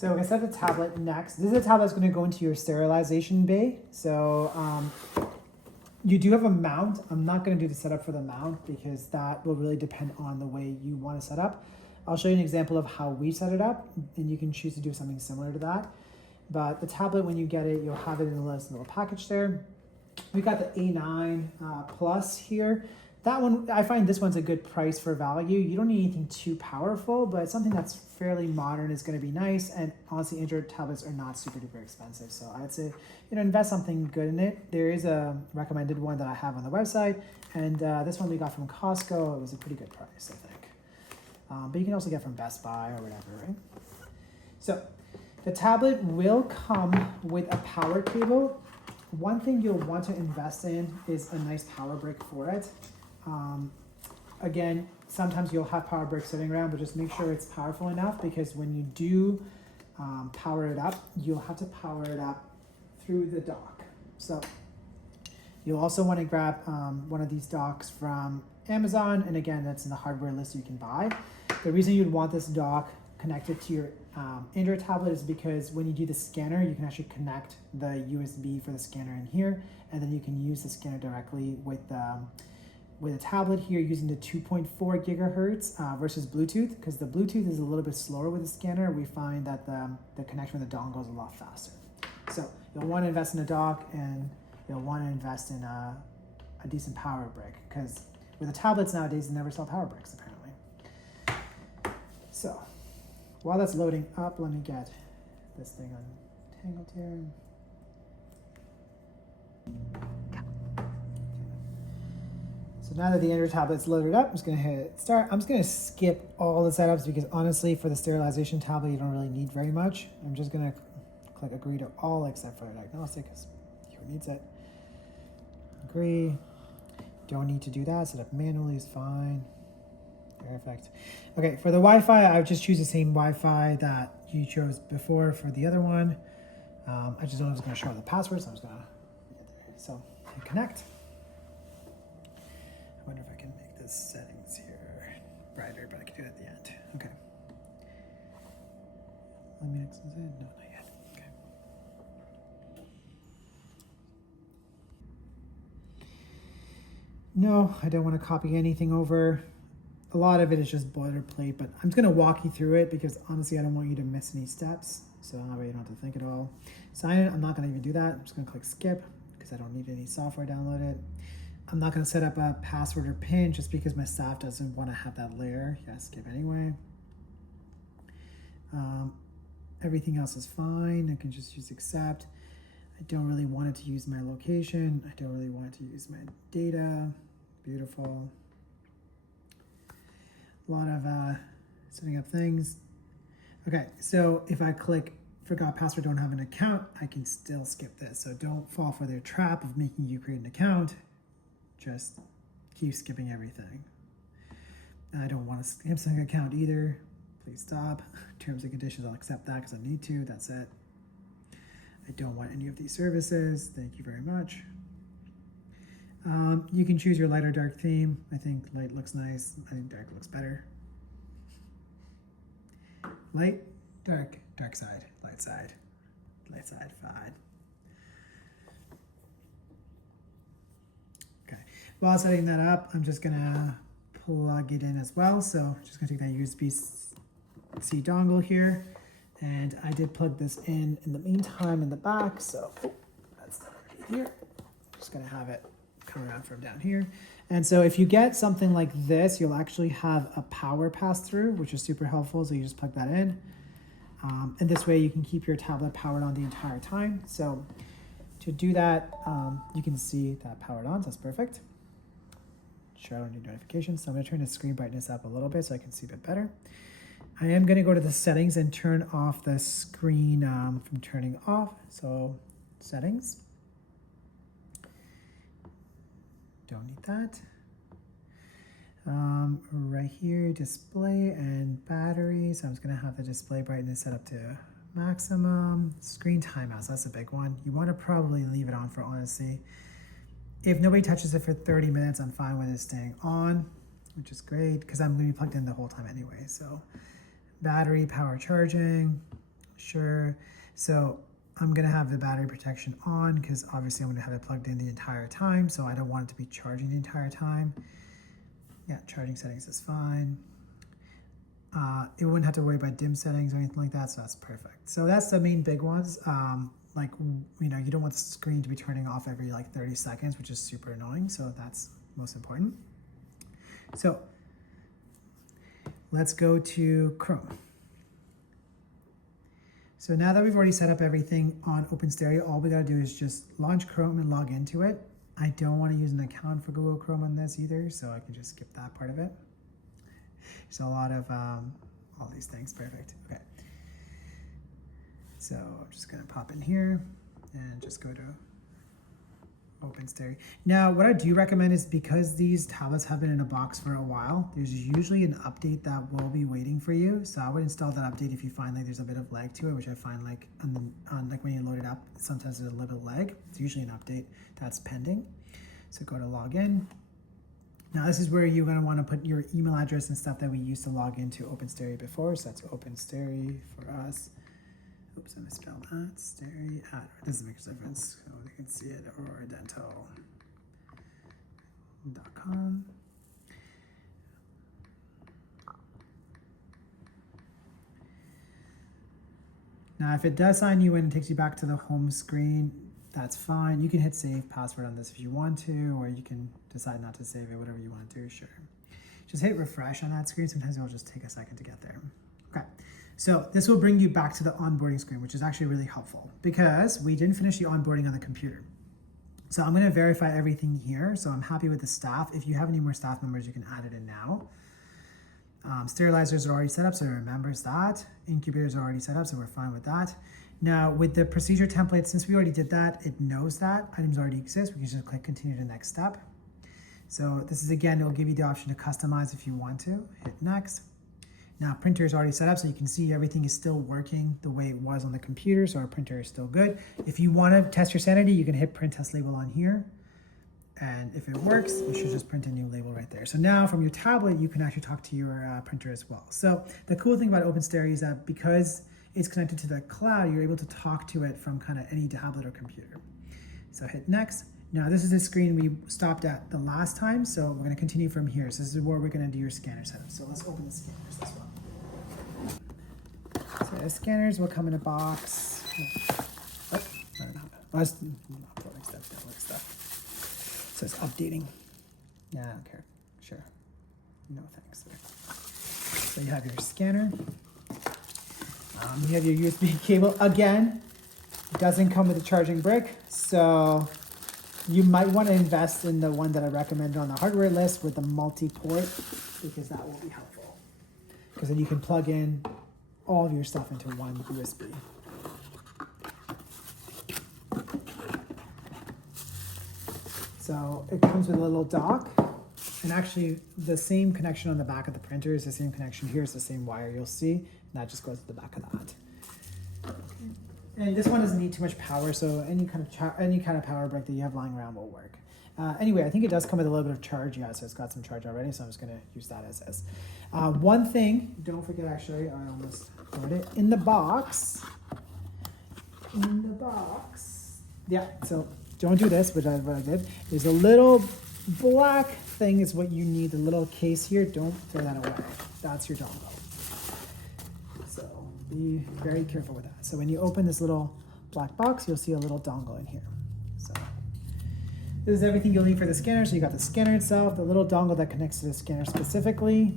So I set the tablet next. This is a tablet that's going to go into your sterilization bay. So you do have a mount. I'm not going to do the setup for the mount because that will really depend on the way you want to set up. I'll show you an example of how we set it up, and you can choose to do something similar to that. But the tablet, when you get it, you'll have it in a nice little package there. We got the A9 Plus here. That one, I find this one's a good price for value. You don't need anything too powerful, but something that's fairly modern is going to be nice. And honestly, Android tablets are not super duper expensive. So I'd say, invest something good in it. There is a recommended one that I have on the website. And this one we got from Costco. It was a pretty good price, I think. But you can also get from Best Buy or whatever, right? So the tablet will come with a power cable. One thing you'll want to invest in is a nice power brick for it. Again, sometimes you'll have power bricks sitting around, but just make sure it's powerful enough because when you do power it up, you'll have to power it up through the dock. So you'll also want to grab one of these docks from Amazon, and again, that's in the hardware list you can buy. The reason you'd want this dock connected to your Android tablet is because when you do the scanner, you can actually connect the USB for the scanner in here, and then you can use the scanner directly with a tablet here using the 2.4 gigahertz versus Bluetooth, because the Bluetooth is a little bit slower with the scanner. We find that the connection with the dongle is a lot faster. So you'll want to invest in a dock, and you'll want to invest in a decent power brick, because with the tablets nowadays, they never sell power bricks apparently. So while that's loading up, let me get this thing untangled here. So now that the Android tablet's loaded up, I'm just going to hit start. I'm just going to skip all the setups because honestly, for the sterilization tablet, you don't really need very much. I'm just going to click agree to all except for diagnostic because who needs it. Agree. Don't need to do that. Set up manually is fine. Perfect. Okay, for the Wi-Fi, I would just choose the same Wi-Fi that you chose before for the other one. I just don't know if it's going to show the password, so I'm just going to so hit connect. I wonder if I can make the settings here brighter, but I can do it at the end. Okay. Let me access it. No, not yet. Okay. No, I don't want to copy anything over. A lot of it is just boilerplate, but I'm just going to walk you through it because honestly, I don't want you to miss any steps. So that way you don't have to think at all. Sign in, I'm not going to even do that. I'm just going to click skip because I don't need any software downloaded. I'm not going to set up a password or PIN just because my staff doesn't want to have that layer. Yeah, skip anyway. Everything else is fine. I can just use accept. I don't really want it to use my location. I don't really want it to use my data. Beautiful. A lot of setting up things. Okay, so if I click forgot password, don't have an account, I can still skip this. So don't fall for their trap of making you create an account. Just keep skipping everything. I don't want a Samsung account either. Please stop. Terms and conditions, I'll accept that because I need to. That's it. I don't want any of these services. Thank you very much. You can choose your light or dark theme. I think light looks nice. I think dark looks better. Light, dark, dark side, light side, fine. Okay, while setting that up, I'm just gonna plug it in as well. So I'm just gonna take that USB-C dongle here. And I did plug this in the meantime in the back. So that's not here. I'm just gonna have it come around from down here. And so if you get something like this, you'll actually have a power pass through, which is super helpful. So you just plug that in. And this way you can keep your tablet powered on the entire time. So to do that, you can see that powered on, so that's perfect. Sure, I don't need notifications. So I'm gonna turn the screen brightness up a little bit so I can see a bit better. I am gonna go to the settings and turn off the screen from turning off. So settings. Don't need that. Right here, display and battery. So I'm just gonna have the display brightness set up to maximum. Screen timeouts, that's a big one. You wanna probably leave it on for honesty. If nobody touches it for 30 minutes, I'm fine with it staying on, which is great because I'm gonna be plugged in the whole time anyway. So battery, power charging, Sure. So I'm gonna have the battery protection on because obviously I'm gonna have it plugged in the entire time, so I don't want it to be charging the entire time. Yeah, charging settings is fine. It wouldn't have to worry about dim settings or anything like that, so that's perfect. So that's the main big ones. Like, you know, you don't want the screen to be turning off every like 30 seconds, which is super annoying, so that's most important. So let's go to Chrome. So now that we've already set up everything on OpenSteri, all we gotta do is just launch Chrome and log into it. I don't wanna use an account for Google Chrome on this either, so I can just skip that part of it. There's a lot of all these things, perfect, okay. So I'm just gonna pop in here and just go to OpenSteri. Now, what I do recommend is because these tablets have been in a box for a while, there's usually an update that will be waiting for you. So I would install that update if you find like there's a bit of lag to it, which I find like like when you load it up, sometimes there's a little bit of lag. It's usually an update that's pending. So go to login. Now this is where you're gonna wanna put your email address and stuff that we used to log into OpenSteri before. So that's OpenSteri for us. Oops, I misspelled that. Steri at, it doesn't make a difference. So you can see it, or dental.com. Now, if it does sign you in and takes you back to the home screen, that's fine. You can hit save password on this if you want to, or you can decide not to save it, whatever you want to do, sure. Just hit refresh on that screen. Sometimes it'll just take a second to get there. Okay. So this will bring you back to the onboarding screen, which is actually really helpful because we didn't finish the onboarding on the computer. So I'm going to verify everything here. So I'm happy with the staff. If you have any more staff members, you can add it in now. Sterilizers are already set up, so it remembers that. Incubators are already set up, so we're fine with that. Now with the procedure template, since we already did that, it knows that items already exist. We can just click continue to the next step. So this is, again, it'll give you the option to customize if you want to. Hit next. Now printer is already set up, so you can see everything is still working the way it was on the computer, so our printer is still good. If you want to test your sanity, you can hit print test label on here. And if it works, you should just print a new label right there. So now from your tablet, you can actually talk to your printer as well. So the cool thing about OpenSteri is that because it's connected to the cloud, you're able to talk to it from kind of any tablet or computer. So hit next. Now this is the screen we stopped at the last time, so we're going to continue from here. So this is where we're going to do your scanner setup. So let's open the scanners as well. So the scanners will come in a box. Oh, I don't know. Oh, it's not uploading stuff, downloading stuff. So it's updating. Yeah, I don't care. Sure. No thanks. So you have your scanner. You have your USB cable. Again, it doesn't come with a charging brick, so you might want to invest in the one that I recommended on the hardware list with the multi-port, because that will be helpful. Because then you can plug in all of your stuff into one USB. So it comes with a little dock, and actually the same connection on the back of the printer is the same connection here. It's the same wire you'll see, and that just goes to the back of that. Okay. And this one doesn't need too much power, so any kind of power brick that you have lying around will work. Anyway, I think it does come with a little bit of charge. Yeah, so it's got some charge already, so I'm just going to use that as is. One thing, don't forget, actually, I almost put it in the box. Yeah, so don't do this, but what I did. There's a little black thing is what you need, the little case here. Don't throw that away. That's your dongle. So be very careful with that. So when you open this little black box, you'll see a little dongle in here. So this is everything you'll need for the scanner. So you got the scanner itself, the little dongle that connects to the scanner specifically,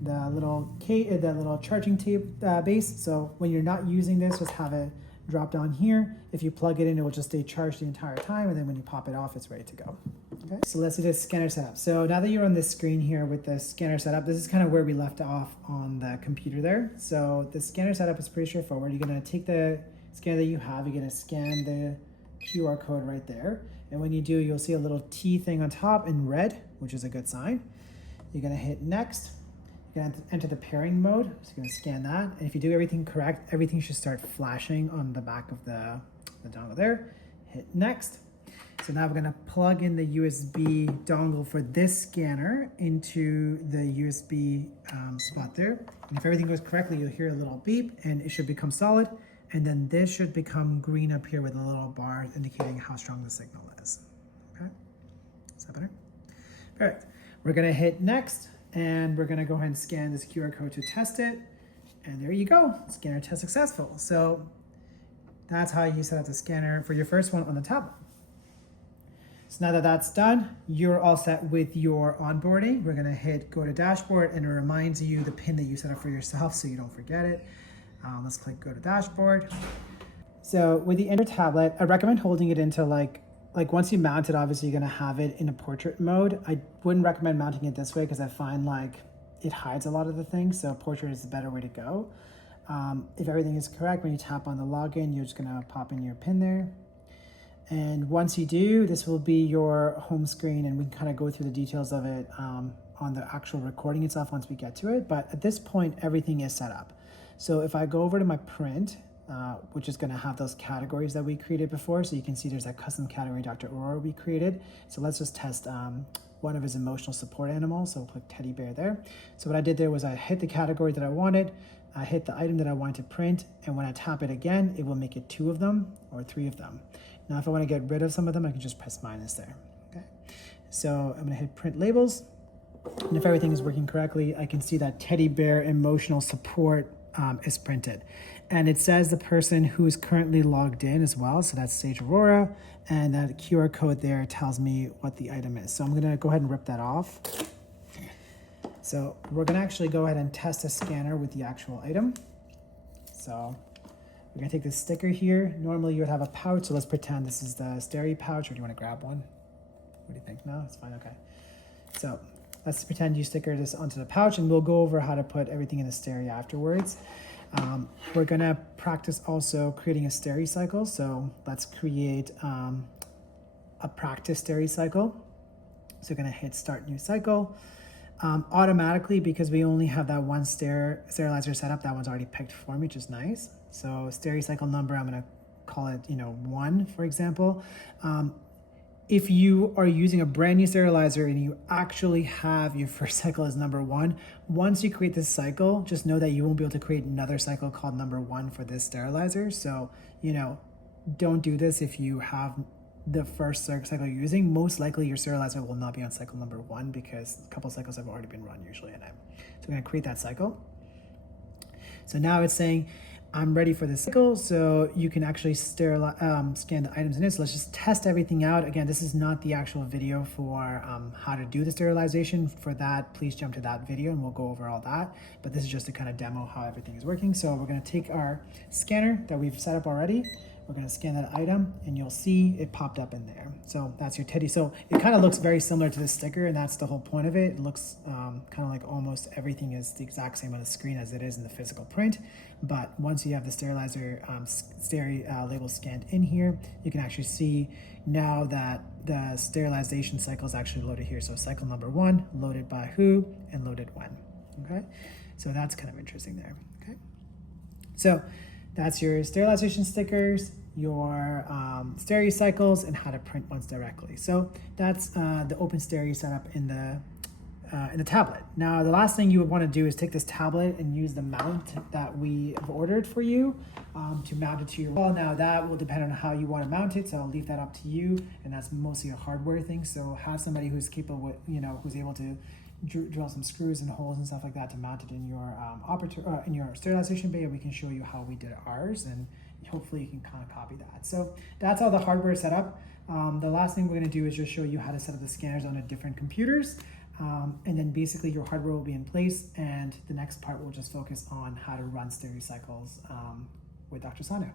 the little charging tape base. So when you're not using this, just have it dropped on here. If you plug it in, it will just stay charged the entire time, and then when you pop it off, it's ready to go. Okay, so let's do this scanner setup. So now that you're on this screen here with the scanner setup, this is kind of where we left off on the computer there. So the scanner setup is pretty straightforward. You're gonna take the scanner that you have, you're gonna scan the QR code right there. And when you do, you'll see a little T thing on top in red, which is a good sign. You're gonna hit next. You're gonna enter the pairing mode. So you're gonna scan that. And if you do everything correct, everything should start flashing on the back of the dongle there. Hit next. So now we're gonna plug in the USB dongle for this scanner into the USB spot there. And if everything goes correctly, you'll hear a little beep and it should become solid. And then this should become green up here with a little bar indicating how strong the signal is. Okay, is that better? Perfect. We're gonna hit next, and we're gonna go ahead and scan this QR code to test it. And there you go, scanner test successful. So that's how you set up the scanner for your first one on the tablet. So now that that's done, you're all set with your onboarding. We're gonna hit go to dashboard, and it reminds you the pin that you set up for yourself so you don't forget it. Let's click go to dashboard. So with the Enter tablet, I recommend holding it into like once you mount it, obviously you're gonna have it in a portrait mode. I wouldn't recommend mounting it this way because I find like it hides a lot of the things. So portrait is the better way to go. If everything is correct, when you tap on the login, you're just gonna pop in your pin there. And once you do, this will be your home screen, and we can kind of go through the details of it on the actual recording itself once we get to it. But at this point, everything is set up. So if I go over to my print, which is going to have those categories that we created before, so you can see there's that custom category Dr. Aurora we created. So let's just test one of his emotional support animals. So we'll click teddy bear there. So what I did there was I hit the category that I wanted, I hit the item that I wanted to print, and when I tap it again, it will make it 2 of them or 3 of them. Now, if I want to get rid of some of them, I can just press minus there. Okay. So I'm going to hit print labels. And if everything is working correctly, I can see that teddy bear emotional support is printed. And it says the person who is currently logged in as well. So that's Sage Aurora. And that QR code there tells me what the item is. So I'm going to go ahead and rip that off. So we're going to actually go ahead and test a scanner with the actual item. So we're gonna take this sticker here. Normally you would have a pouch, so let's pretend this is the Steri pouch, or do you wanna grab one? What do you think? No, it's fine, okay. So let's pretend you sticker this onto the pouch, and we'll go over how to put everything in the Steri afterwards. We're gonna practice also creating a Steri cycle. So let's create a practice Steri cycle. So we're gonna hit start new cycle. Automatically, because we only have that one sterilizer set up, that one's already picked for me, which is nice. So Steri cycle number, I'm gonna call it 1, for example. If you are using a brand new sterilizer and you actually have your first cycle as number 1, once you create this cycle, just know that you won't be able to create another cycle called number 1 for this sterilizer. So, don't do this if you have the first cycle you're using. Most likely your sterilizer will not be on cycle number 1 because a couple cycles have already been run usually in it. So we're gonna create that cycle. So now it's saying, I'm ready for the cycle, so you can actually scan the items in it. So let's just test everything out. Again, this is not the actual video for how to do the sterilization. For that, please jump to that video and we'll go over all that. But this is just to kind of demo how everything is working. So we're gonna take our scanner that we've set up already. We're gonna scan that item, and you'll see it popped up in there. So that's your teddy. So it kind of looks very similar to the sticker, and that's the whole point of it. It looks kind of like almost everything is the exact same on the screen as it is in the physical print. But once you have the sterilizer Steri label scanned in here, you can actually see now that the sterilization cycle is actually loaded here. So cycle number 1, loaded by who and loaded when. Okay, so that's kind of interesting there. Okay, so that's your sterilization stickers, your Steri cycles, and how to print ones directly. So that's the OpenSteri setup in the tablet. Now, the last thing you would want to do is take this tablet and use the mount that we have ordered for you to mount it to your wall. Now, that will depend on how you want to mount it, so I'll leave that up to you, and that's mostly a hardware thing. So have somebody who's capable with, who's able to drill some screws and holes and stuff like that to mount it in your in your sterilization bay. We can show you how we did ours, and hopefully you can kind of copy that. So that's all the hardware set up. The last thing we're going to do is just show you how to set up the scanners on the different computers, and then basically your hardware will be in place, and the next part will just focus on how to run Steri cycles with Dr. Sano.